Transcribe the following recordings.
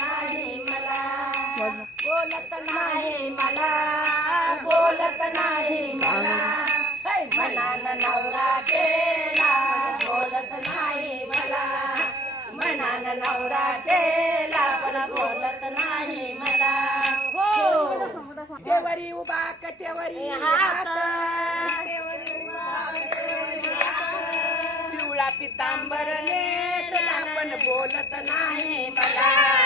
मला. बोलत नाही मला. बोलत नाही मला. मनान नवरा केला. बोलत नाही मला. मनान नवरा केला पण बोलत नाही मला. हो. हो. देवरी उभा कटेवरी हात. पितांबर नेसला पण बोलत नाही मला.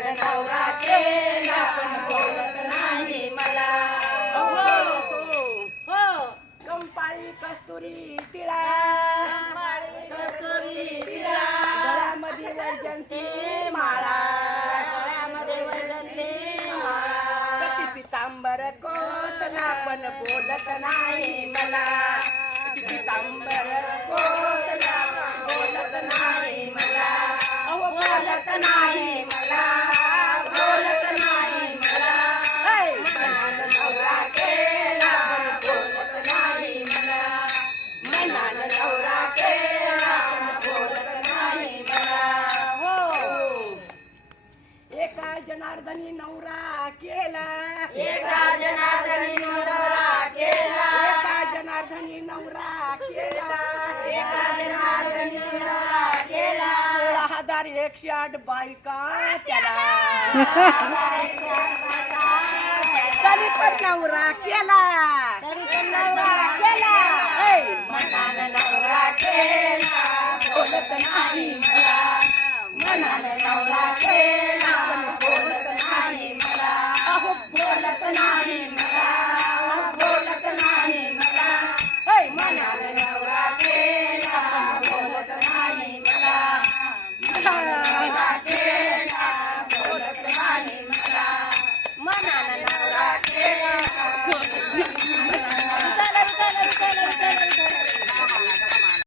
कोसना पण बोलत नाही मला. पितांबर कोसना बोलत नाही मला. बोलत नाही मला. बोलत नाही मला. मनानं नवरा केला पण बोलत नाही मला. मनानं नवरा केला पण बोलत नाही मला. हो. एका जनार्दनी नवरा केला एका जनार्दनी नवरा केला एका जनार्दनी नवरा केला. एका जनार्दनी नवरा केला सोळा हजार एकशे आठ बायका त्याला. तरी पण नवरा केला. तरी पण नवरा केला. ऐ, मनानं नवरा केला. बोलत नाही मला. मनानं नवरा केला.